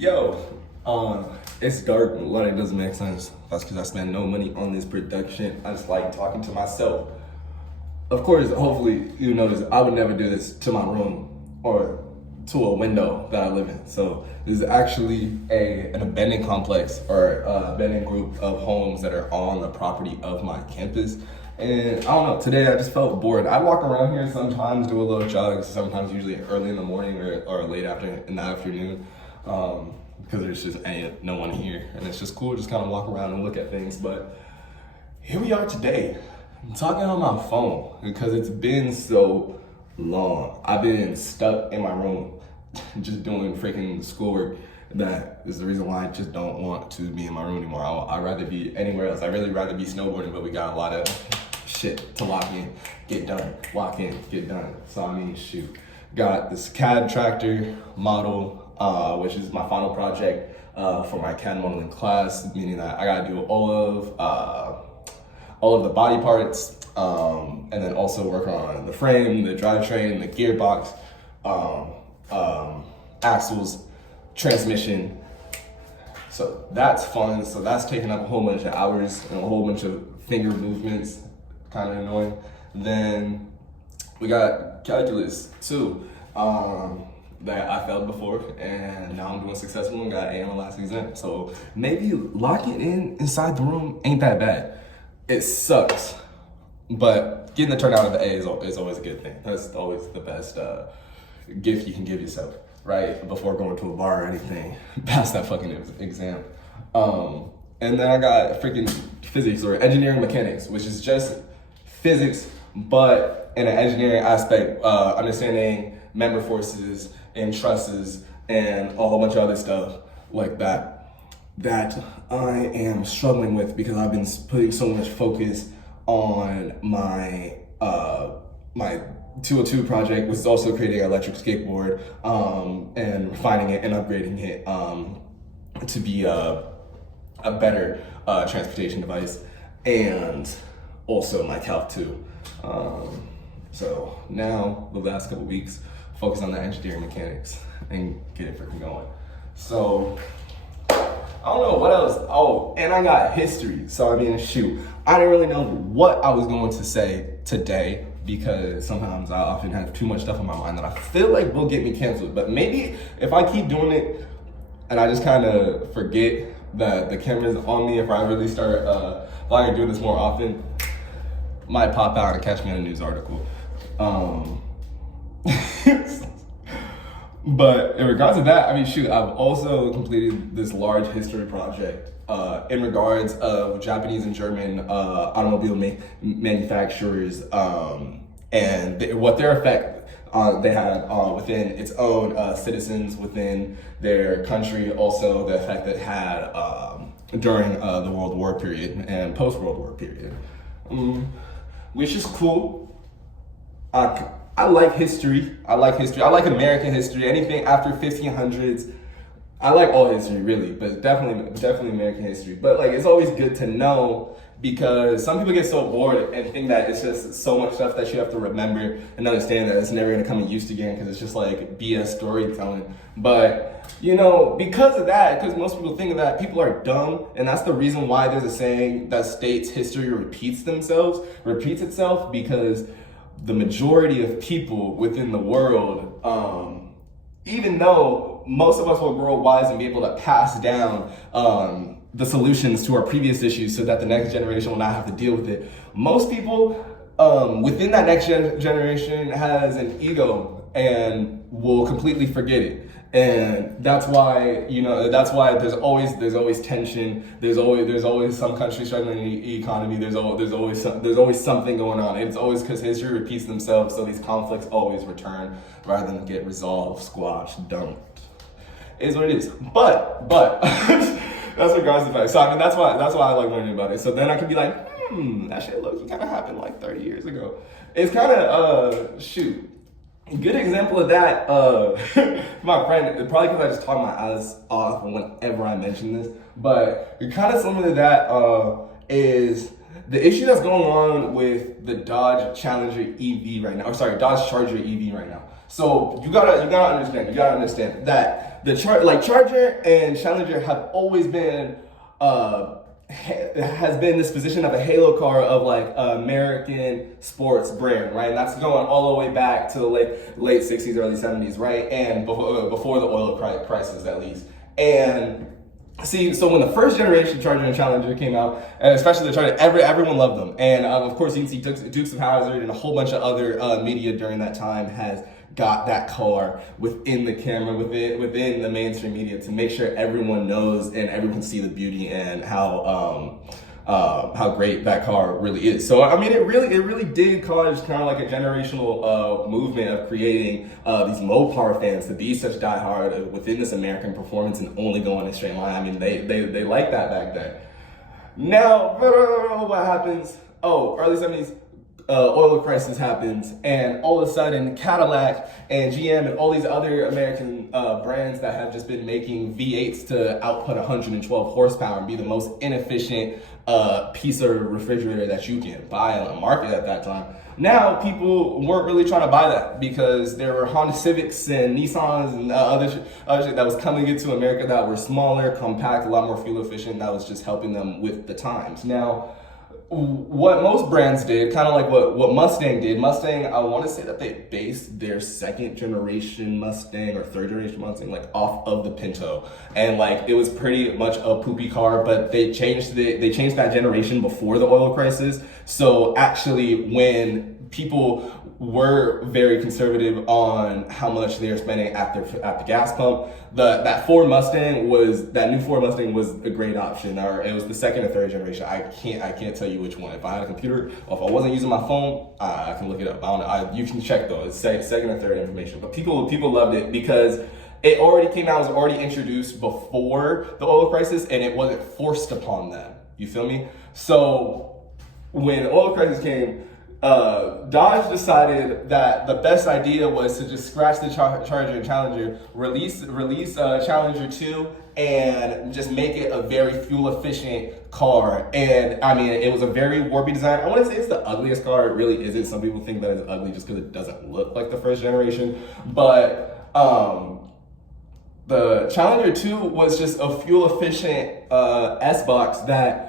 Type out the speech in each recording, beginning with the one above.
Yo, it's dark. Lighting doesn't make sense. That's because I spend no money on this production. I just like talking to myself. Of course, hopefully you notice I would never do this to my room or to a window that I live in. So this is actually an abandoned complex or abandoned group of homes that are on the property of my campus. And I don't know, today I just felt bored. I walk around here sometimes, do a little jog, sometimes usually early in the morning or late in the afternoon. Because there's just no one here, and it's just cool just kind of walk around and look at things. But here we are today. I'm talking on my phone because it's been so long. I've been stuck in my room just doing freaking schoolwork. That is the reason why I just don't want to be in my room anymore. I'd rather be anywhere else. I'd really rather be snowboarding, but we got a lot of shit to lock in, get done, lock in, get done. So I mean, shoot. Got this CAD tractor model, which is my final project for my CAD modeling class, meaning that I gotta do all of the body parts, and then also work on the frame, the drivetrain, the gearbox, axles, transmission. So that's fun. So that's taking up a whole bunch of hours and a whole bunch of finger movements, kind of annoying. Then we got calculus too. That I failed before, and now I'm doing successful and got an A on the last exam. So maybe locking inside the room ain't that bad. It sucks, but getting the turnout of the A is always a good thing. That's always the best gift you can give yourself, right? Before going to a bar or anything, pass that fucking exam. And then I got freaking physics or engineering mechanics, which is just physics, but in an engineering aspect, understanding member forces and trusses and a whole bunch of other stuff like that I am struggling with because I've been putting so much focus on my my 202 project, which is also creating an electric skateboard and refining it and upgrading it to be a better transportation device, and also my Calc 2. So now the last couple weeks, focus on the engineering mechanics and get it freaking going. So I don't know what else. Oh, and I got history. So I mean, shoot, I didn't really know what I was going to say today because sometimes I often have too much stuff in my mind that I feel like will get me canceled. But maybe if I keep doing it and I just kind of forget that the camera's on me, if I really start like doing this more often, might pop out and catch me in a news article. But in regards to that, I mean, shoot, I've also completed this large history project in regards of Japanese and German automobile manufacturers and what their effect they had within its own citizens within their country, also the effect that it had during the World War period and post-World War period, which is cool. I like history. I like American history. Anything after 1500s. I like all history really, but definitely American history. But like, it's always good to know because some people get so bored and think that it's just so much stuff that you have to remember and understand that it's never gonna come in use again because it's just like BS storytelling. But you know, because of that, because most people think that people are dumb, and that's the reason why there's a saying that states history repeats itself because the majority of people within the world, even though most of us will grow wise and be able to pass down the solutions to our previous issues so that the next generation will not have to deal with it, most people within that next generation has an ego and will completely forget it. And that's why, there's always tension. There's always some country struggling in the economy. There's always something going on. It's always because history repeats themselves. So these conflicts always return rather than get resolved, squashed, dumped. It is what it is. But that's regards to fact. So I mean, that's why I like learning about it. So then I can be like, that shit look, kind of happened like 30 years ago. It's kind of shoot. Good example of that, my friend, probably because I just talk my ass off whenever I mention this, but kind of similar to that is the issue that's going on with the Dodge Challenger EV right now, Dodge Charger EV right now. So you gotta understand that Charger and Challenger have always been has been this position of a halo car of like American sports brand, right? And that's going all the way back to the late 60s, early 70s, right? And before the oil crisis, at least. And see, so when the first generation Charger and Challenger came out, and especially the Charger, everyone loved them. And of course, you can see Dukes of Hazzard and a whole bunch of other media during that time has got that car within the camera, within the mainstream media, to make sure everyone knows and everyone can see the beauty and how great that car really is. So I mean, it really did cause kind of like a generational movement of creating these Mopar fans to be such diehard within this American performance and only go on a straight line. I mean, they liked that back then. Now, what happens? Oh, early 70s. Oil crisis happens, and all of a sudden Cadillac and GM and all these other American brands that have just been making V8s to output 112 horsepower and be the most inefficient piece of refrigerator that you can buy on the market at that time. Now people weren't really trying to buy that because there were Honda Civics and Nissans and other shit that was coming into America that were smaller, compact, a lot more fuel efficient. That was just helping them with the times. Now, what most brands did, kind of like what Mustang did. Mustang, I want to say that they based their second generation Mustang or third generation Mustang like off of the Pinto, and like it was pretty much a poopy car. But they changed that generation before the oil crisis. So actually, when people were very conservative on how much they were spending at the gas pump, that new Ford Mustang was a great option. Or it was the second or third generation. I can't tell you which one. If I had a computer or if I wasn't using my phone, I can look it up. You can check though. It's second or third information. But people loved it because it already came out, was already introduced before the oil crisis, and it wasn't forced upon them. You feel me? So when the oil crisis came, Dodge decided that the best idea was to just scratch the Charger and Challenger, release Challenger 2, and just make it a very fuel efficient car. And I mean, it was a very warpy design. I want to say it's the ugliest car. It really isn't. Some people think that it's ugly just because it doesn't look like the first generation. But the Challenger 2 was just a fuel efficient S-Box that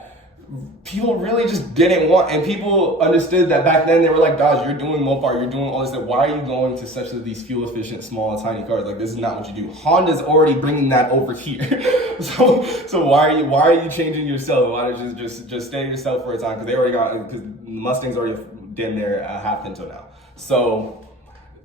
people really just didn't want, and people understood that back then. They were like, Dodge, you're doing Mopar, you're doing all this, why are you going to such these fuel efficient, small, tiny cars? Like, this is not what you do. Honda's already bringing that over here. so why are you changing yourself? Why don't you just stay yourself for a time? Because Mustang's already damn near half Pinto now. So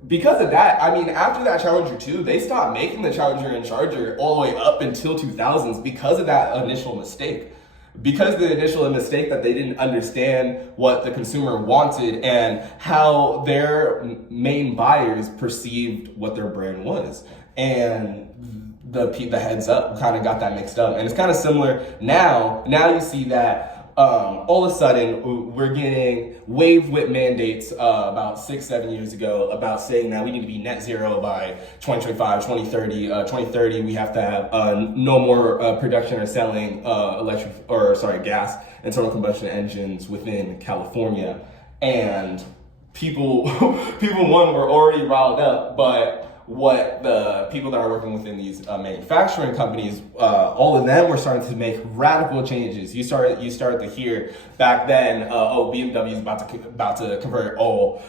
because of that, I mean, after that Challenger 2, they stopped making the Challenger and Charger all the way up until 2000s because of that initial mistake. Because of the initial mistake that they didn't understand what the consumer wanted and how their main buyers perceived what their brand was. And the heads up kind of got that mixed up. And it's kind of similar now. Now you see that all of a sudden we're getting waved with mandates about 6-7 years ago about saying that we need to be net zero by 2025, 2030. 2030 we have to have no more production or selling gas internal combustion engines within California. And people were already riled up, but what the people that are working within these manufacturing companies, all of them were starting to make radical changes. You started to hear back then, BMW is about to convert all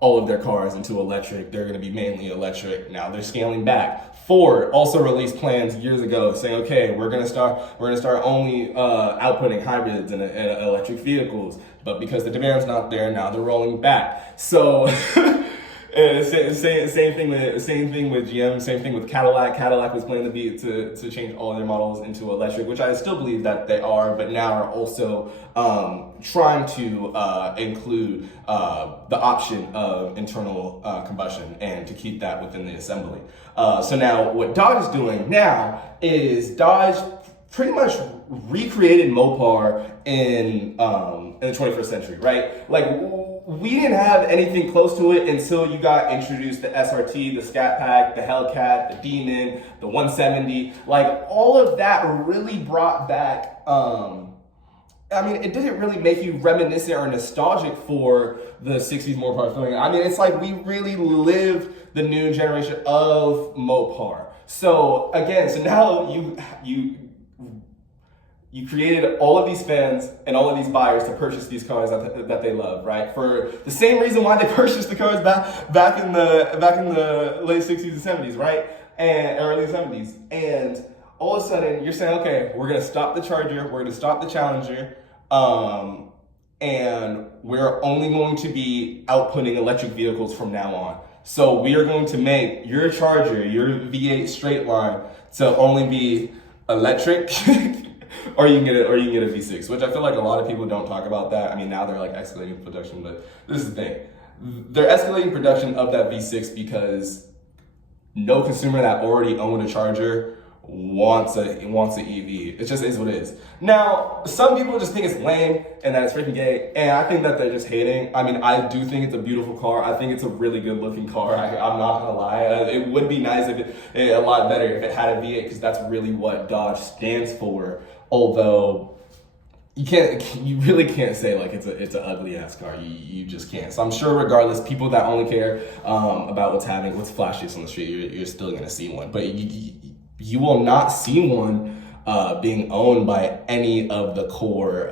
of their cars into electric. They're going to be mainly electric. Now they're scaling back. Ford also released plans years ago saying, okay, we're going to start only outputting hybrids and electric vehicles. But because the demand's not there, now they're rolling back. So. And same thing with GM, same thing with Cadillac. Cadillac was planning to change all their models into electric, which I still believe that they are, but now are also trying to include the option of internal combustion and to keep that within the assembly. So now what Dodge is doing now is Dodge pretty much recreated Mopar in the 21st century, right? Like, we didn't have anything close to it until you got introduced the SRT, the Scat Pack, the Hellcat, the Demon, the 170. Like, all of that really brought back, I mean, it didn't really make you reminiscent or nostalgic for the 60s Mopar feeling. I mean, it's like we really lived the new generation of Mopar. So again, so now you created all of these fans and all of these buyers to purchase these cars that they love, right? For the same reason why they purchased the cars back in the late 60s and 70s, right? And early 70s. And all of a sudden you're saying, okay, we're gonna stop the Charger, we're gonna stop the Challenger, and we're only going to be outputting electric vehicles from now on. So we are going to make your Charger, your V8 straight line, to only be electric, or you can get a V6, which I feel like a lot of people don't talk about that. I mean, now they're like escalating production, but this is the thing. They're escalating production of that V6 because no consumer that already owned a Charger wants an EV. It just is what it is. Now, some people just think it's lame and that it's freaking gay, and I think that they're just hating. I mean, I do think it's a beautiful car. I think it's a really good looking car. I'm not gonna lie. It would be nice if a lot better if it had a V8, because that's really what Dodge stands for. Although you really can't say like it's an ugly ass car. You just can't. So I'm sure regardless, people that only care about what's flashiest on the street, you're still gonna see one. But you will not see one being owned by any of the core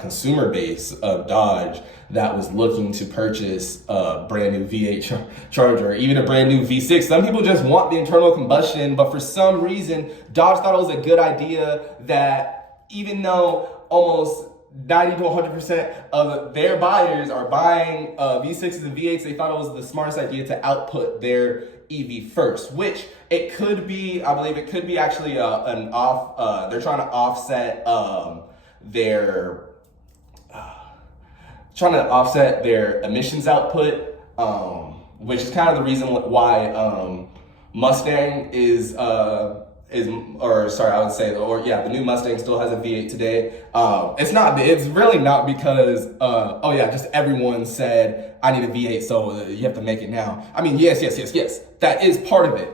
consumer base of Dodge that was looking to purchase a brand new V8 Charger, or even a brand new V6. Some people just want the internal combustion, but for some reason, Dodge thought it was a good idea that even though almost 90 to 100% of their buyers are buying V6s and V8s, they thought it was the smartest idea to output their EV first, which it could be, I believe it could be actually they're trying to offset their emissions output, which is kind of the reason why Mustang the new Mustang still has a V8 today. It's really not because, just everyone said, I need a V8, so you have to make it now. I mean, yes, that is part of it.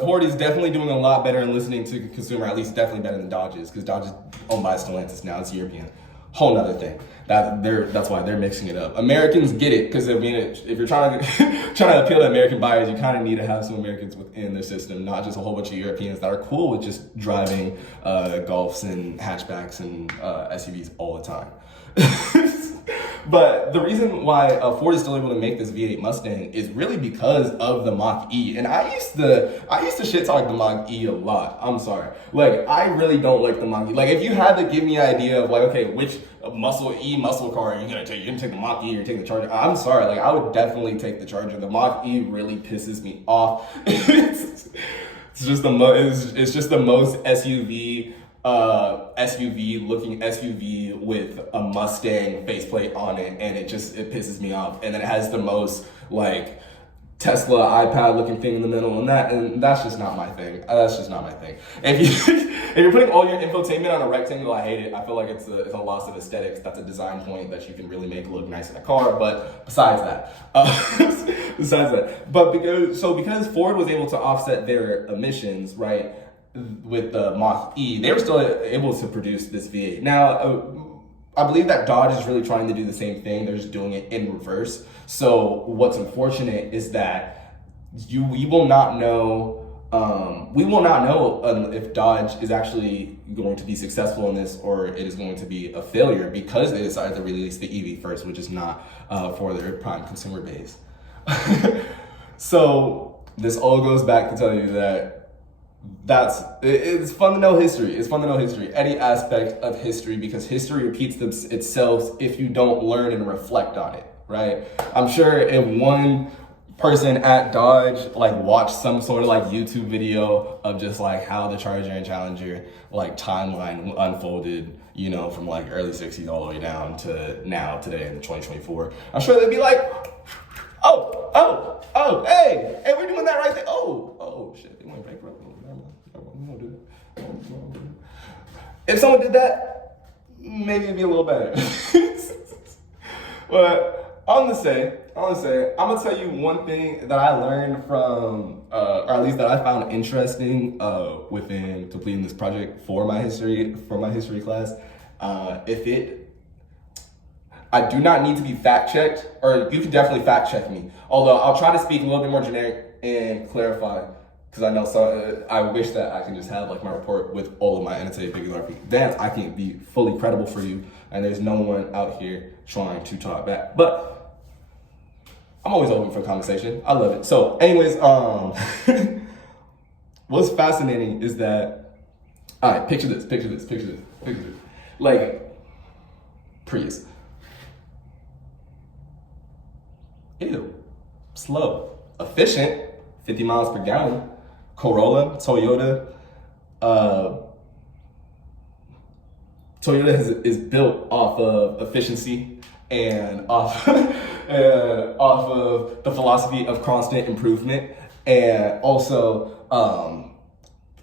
Ford is definitely doing a lot better in listening to the consumer, at least definitely better than Dodge is, because Dodge is owned by Stellantis now, it's European. Whole nother thing. That's why they're mixing it up. Americans get it, because I mean, if you're trying to appeal to American buyers, you kind of need to have some Americans within the system, not just a whole bunch of Europeans that are cool with just driving Golfs and hatchbacks and SUVs all the time. But the reason why Ford is still able to make this V8 Mustang is really because of the Mach-E. And I used to shit talk the Mach-E a lot. I'm sorry. Like, I really don't like the Mach-E. Like, if you had to give me an idea of like, okay, which muscle car are you gonna take? You're gonna take the Mach-E or you're taking the Charger? I'm sorry. Like, I would definitely take the Charger. The Mach-E really pisses me off. It's just the most looking SUV with a Mustang faceplate on it, and it pisses me off. And then it has the most like Tesla iPad looking thing in the middle, and that's just not my thing. If you're putting all your infotainment on a rectangle, I hate it. I feel like it's a loss of aesthetics. That's a design point that you can really make look nice in a car. But besides that, because Ford was able to offset their emissions, right, with the Mach-E, they were still able to produce this V8. Now, I believe that Dodge is really trying to do the same thing. They're just doing it in reverse. So what's unfortunate is that we will not know if Dodge is actually going to be successful in this, or it is going to be a failure, because they decided to release the EV first, which is not for their prime consumer base. So this all goes back to tell you that it's fun to know history. It's fun to know history, any aspect of history, because history repeats itself if you don't learn and reflect on it, right? I'm sure if one person at Dodge like watched some sort of like YouTube video of just like how the Charger and Challenger like timeline unfolded, you know, from like early 60s all the way down to now, today in 2024, I'm sure they'd be like, hey, we're doing that right there. Oh shit, they went bankrupt. If someone did that, maybe it'd be a little better. But I'm gonna say, I'm gonna tell you one thing that I learned from, or at least that I found interesting within completing this project for my history class. I do not need to be fact checked, or you can definitely fact check me. Although I'll try to speak a little bit more generic and clarify, because I know I wish that I can just have like my report with all of my NSA bibliography. That I can be fully credible for you, and there's no one out here trying to talk back. But I'm always open for conversation. I love it. So, anyways, what's fascinating is that, all right, picture this. Like, Prius. Ew. Slow. Efficient. 50 miles per gallon. Corolla, Toyota. Toyota is built off of efficiency and off of the philosophy of constant improvement, and also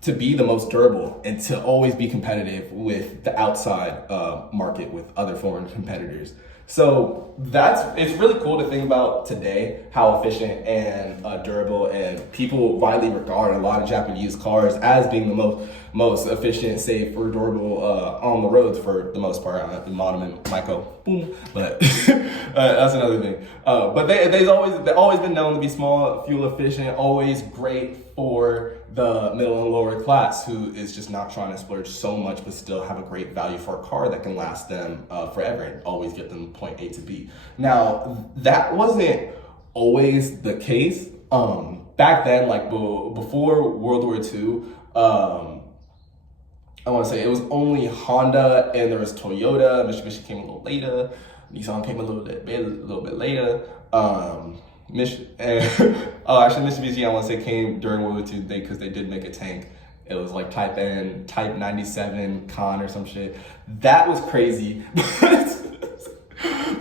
to be the most durable and to always be competitive with the outside market with other foreign competitors. So it's really cool to think about today how efficient and durable, and people widely regard a lot of Japanese cars as being the most efficient, safe, or durable on the roads for the most part. The Monument, Michael, boom. But that's another thing. But they've always been known to be small, fuel efficient, always great for the middle and lower class who is just not trying to splurge so much but still have a great value for a car that can last them forever and always get them point A to B. Now, that wasn't always the case. Back then, like before World War II, I want to say it was only Honda, and there was Toyota. Mitsubishi came a little later. Nissan came a little bit later. Mitsubishi, I want to say, came during World War II because they did make a tank. It was like Type 97 Con or some shit. That was crazy.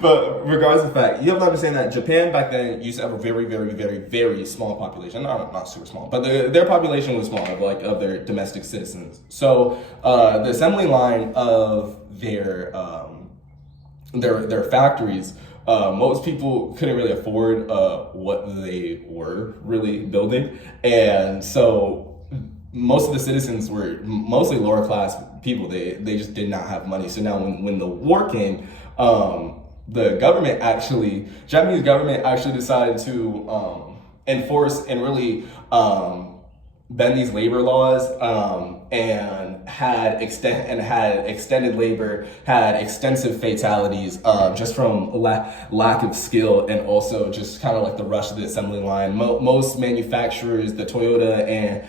But regardless of the fact, you have to understand that Japan back then used to have a very, very, very, very small population. Not super small, but their population was small, of their domestic citizens. So the assembly line of their factories, most people couldn't really afford what they were really building, and so most of the citizens were mostly lower class people. They just did not have money. So now when the war came, the Japanese government actually decided to enforce and really bend these labor laws, and had extended labor, had extensive fatalities just from lack of skill, and also just kind of like the rush of the assembly line. Most manufacturers, the Toyota and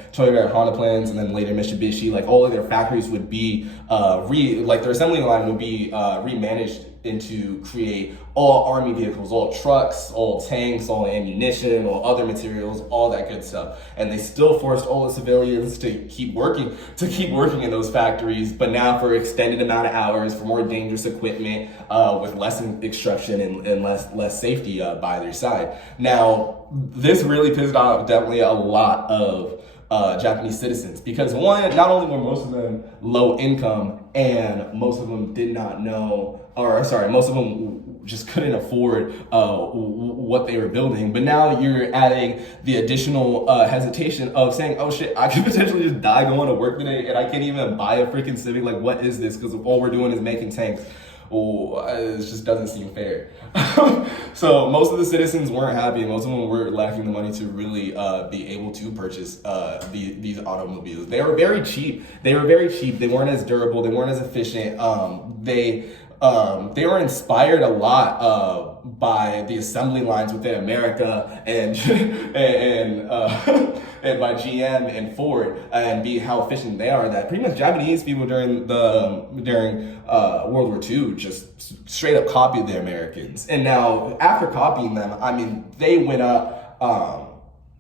Honda plants, and then later Mitsubishi, like all of their factories would be their assembly line would be remanaged into create all army vehicles, all trucks, all tanks, all ammunition, all other materials, all that good stuff. And they still forced all the civilians to keep working in those factories, but now for extended amount of hours, for more dangerous equipment, with less instruction and less safety by their side. Now, this really pissed off definitely a lot of Japanese citizens, because one, not only were most of them low income, and most of them most of them just couldn't afford what they were building, but now you're adding the additional hesitation of saying, oh shit, I could potentially just die going to work today and I can't even buy a freaking Civic. Like, what is this? Because all we're doing is making tanks. It just doesn't seem fair. So most of the citizens weren't happy. Most of them were lacking the money to really be able to purchase these automobiles. They were very cheap. They weren't as durable. They weren't as efficient. They were inspired a lot by the assembly lines within America and and by GM and Ford, and how efficient they are. That pretty much Japanese people during World War II just straight up copied the Americans. And now after copying them, I mean, they went up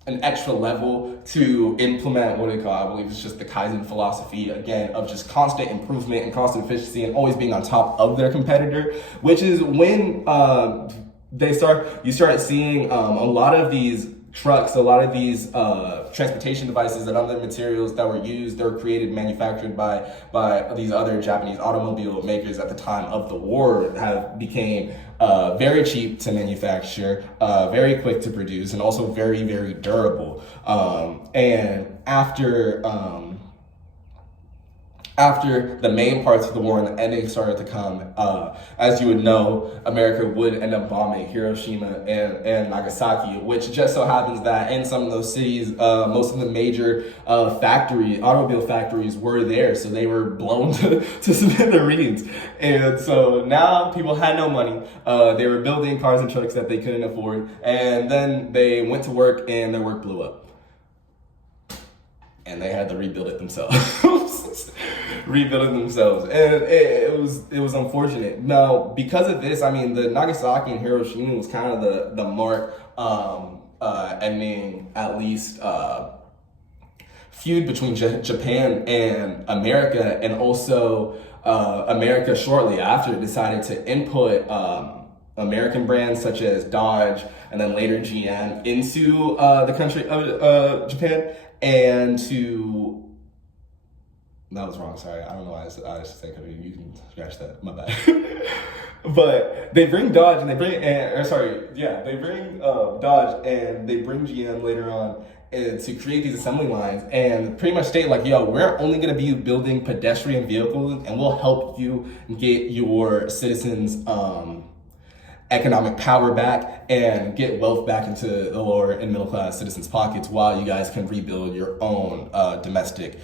an extra level to implement what they call, I believe it's just the Kaizen philosophy, again, of just constant improvement and constant efficiency and always being on top of their competitor, which is when you start seeing a lot of these trucks, a lot of these transportation devices and other materials that were used, they were created, manufactured by these other Japanese automobile makers at the time of the war, became very cheap to manufacture, very quick to produce, and also very, very durable. And after after the main parts of the war and the ending started to come, as you would know, America would end up bombing Hiroshima and Nagasaki, which just so happens that in some of those cities, most of the major automobile factories were there, so they were blown to smithereens. And so now people had no money. They were building cars and trucks that they couldn't afford, and then they went to work and their work blew up. And they had to rebuild it themselves. And it was unfortunate. Now, because of this, I mean, the Nagasaki and Hiroshima was kind of the mark ending at least feud between Japan and America, and also America shortly after decided to input American brands such as Dodge and then later GM into the country of Japan. And that was wrong, sorry. I don't know why I should say, you can scratch that, my bad. But they bring Dodge and they bring Dodge and they bring GM later on to create these assembly lines and pretty much state like, yo, we're only gonna be building pedestrian vehicles and we'll help you get your citizens economic power back and get wealth back into the lower and middle class citizens' pockets while you guys can rebuild your own domestic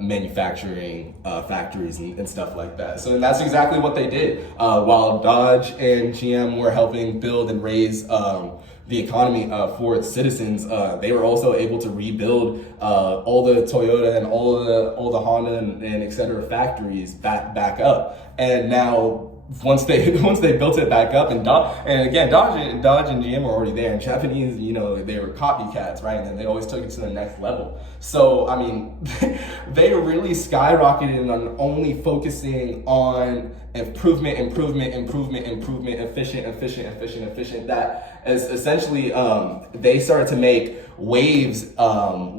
manufacturing factories and stuff like that. So and that's exactly what they did. While Dodge and GM were helping build and raise the economy for its citizens, they were also able to rebuild all the Toyota and all the Honda and et cetera factories back up. And now once they built it back up, and Dodge and GM were already there, and Japanese, you know, they were copycats, right? And then they always took it to the next level. So I mean, they really skyrocketed on only focusing on improvement, efficient. That is essentially they started to make waves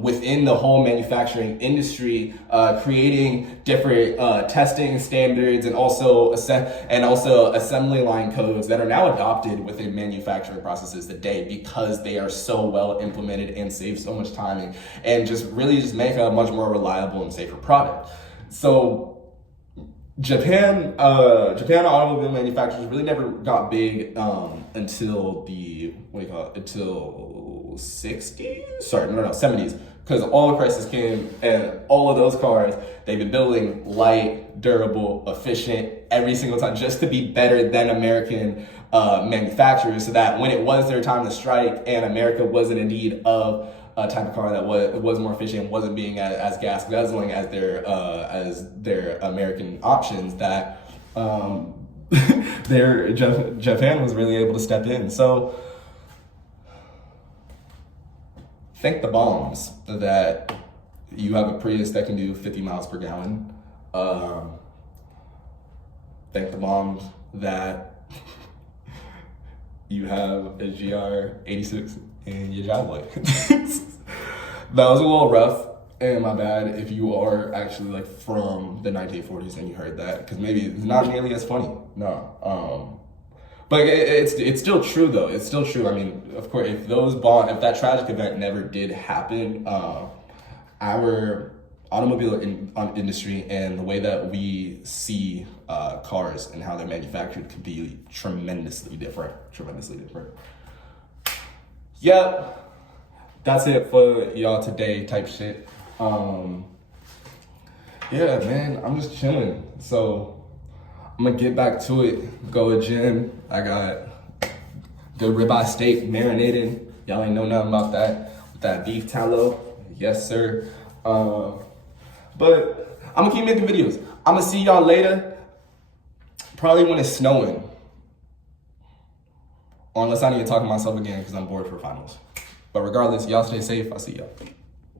within the whole manufacturing industry, creating different testing standards and also assembly line codes that are now adopted within manufacturing processes today because they are so well implemented and save so much time and just really just make a much more reliable and safer product. So Japan automobile manufacturers really never got big until until 70s, because the oil crisis came and all of those cars, they've been building light, durable, efficient every single time just to be better than American manufacturers, so that when it was their time to strike and America wasn't in need of a type of car that was more efficient, wasn't being as gas guzzling as their American options, that Japan was really able to step in. So thank the bombs that you have a Prius that can do 50 miles per gallon. Thank the bombs that you have a GR86 in your driveway. That was a little rough, and my bad if you are actually like from the 1940s and you heard that, because maybe it's not nearly as funny. No. But it's still true though. It's still true. I mean, of course, if that tragic event never did happen, our automobile industry and the way that we see cars and how they're manufactured could be tremendously different. Yep, that's it for y'all today type shit. Yeah, man, I'm just chilling. So I'm gonna get back to it, go to gym. I got good ribeye steak marinated. Y'all ain't know nothing about that. With that beef tallow, yes sir. But I'm gonna keep making videos. I'm gonna see y'all later, probably when it's snowing. Or unless I need to talk to myself again because I'm bored for finals. But regardless, y'all stay safe. I'll see y'all.